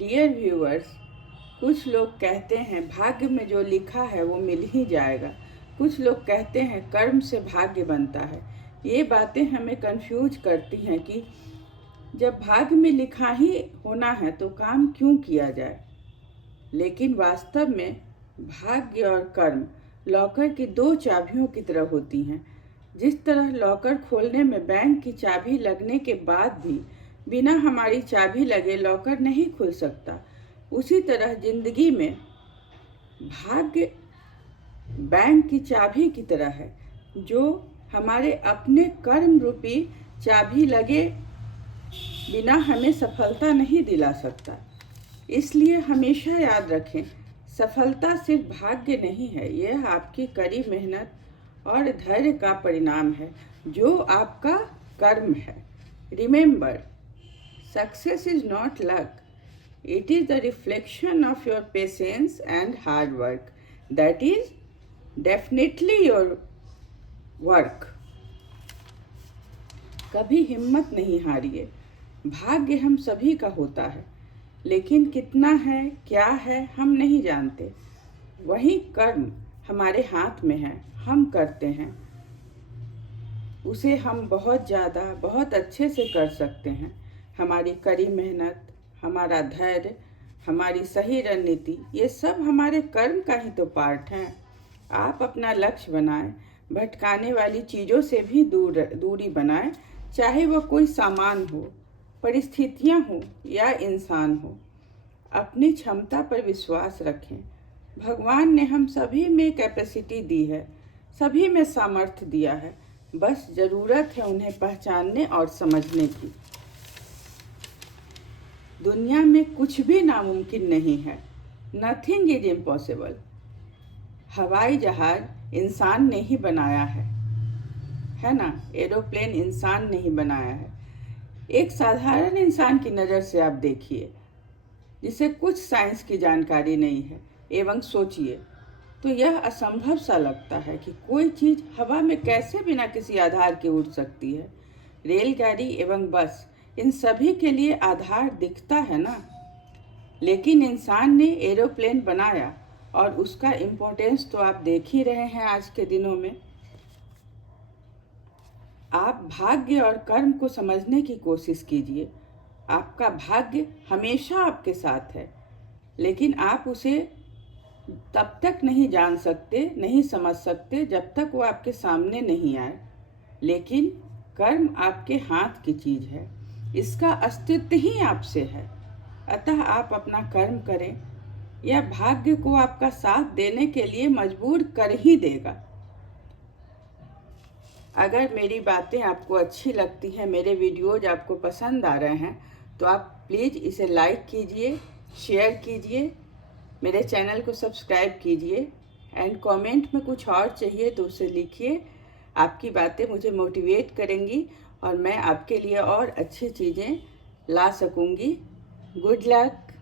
Dear viewers, कुछ लोग कहते हैं भाग्य में जो लिखा है वो मिल ही जाएगा। कुछ लोग कहते हैं कर्म से भाग्य बनता है। ये बातें हमें कंफ्यूज करती हैं कि जब भाग्य में लिखा ही होना है तो काम क्यों किया जाए। लेकिन वास्तव में भाग्य और कर्म लॉकर की दो चाबियों की तरह होती हैं। जिस तरह लॉकर खोलने में बैंक की चाबी लगने के बाद भी बिना हमारी चाबी लगे लॉकर नहीं खुल सकता, उसी तरह जिंदगी में भाग्य बैंक की चाबी की तरह है, जो हमारे अपने कर्म रूपी चाबी लगे बिना हमें सफलता नहीं दिला सकता। इसलिए हमेशा याद रखें, सफलता सिर्फ भाग्य नहीं है, यह आपकी कड़ी मेहनत और धैर्य का परिणाम है, जो आपका कर्म है। Remember, success is not luck, it is the reflection of your patience and hard work. That is definitely your work. कभी हिम्मत नहीं हारिए। भाग्य हम सभी का होता है, लेकिन कितना है, क्या है, हम नहीं जानते। वही कर्म हमारे हाथ में है, हम करते हैं उसे हम बहुत ज़्यादा बहुत अच्छे से कर सकते हैं। हमारी कड़ी मेहनत, हमारा धैर्य, हमारी सही रणनीति, ये सब हमारे कर्म का ही तो पार्ट है। आप अपना लक्ष्य बनाएं, भटकाने वाली चीज़ों से भी दूरी बनाएं, चाहे वह कोई सामान हो, परिस्थितियां हो या इंसान हो। अपनी क्षमता पर विश्वास रखें। भगवान ने हम सभी में कैपेसिटी दी है, सभी में सामर्थ्य दिया है, बस ज़रूरत है उन्हें पहचानने और समझने की। दुनिया में कुछ भी नामुमकिन नहीं है। Nothing is impossible. हवाई जहाज इंसान ने ही बनाया है ना। एरोप्लेन इंसान ने ही बनाया है। एक साधारण इंसान की नज़र से आप देखिए, जिसे कुछ साइंस की जानकारी नहीं है, एवं सोचिए तो यह असंभव सा लगता है कि कोई चीज़ हवा में कैसे बिना किसी आधार के उड़ सकती है। रेलगाड़ी एवं बस, इन सभी के लिए आधार दिखता है ना। लेकिन इंसान ने एरोप्लेन बनाया और उसका इम्पोर्टेंस तो आप देख ही रहे हैं आज के दिनों में। आप भाग्य और कर्म को समझने की कोशिश कीजिए। आपका भाग्य हमेशा आपके साथ है, लेकिन आप उसे तब तक नहीं जान सकते, नहीं समझ सकते जब तक वो आपके सामने नहीं आए। लेकिन कर्म आपके हाथ की चीज़ है, इसका अस्तित्व ही आपसे है। अतः आप अपना कर्म करें, यह भाग्य को आपका साथ देने के लिए मजबूर कर ही देगा। अगर मेरी बातें आपको अच्छी लगती हैं, मेरे वीडियोज आपको पसंद आ रहे हैं, तो आप प्लीज़ इसे लाइक कीजिए, शेयर कीजिए, मेरे चैनल को सब्सक्राइब कीजिए एंड कमेंट में कुछ और चाहिए तो उसे लिखिए। आपकी बातें मुझे मोटिवेट करेंगी और मैं आपके लिए और अच्छी चीज़ें ला सकूँगी। Good luck.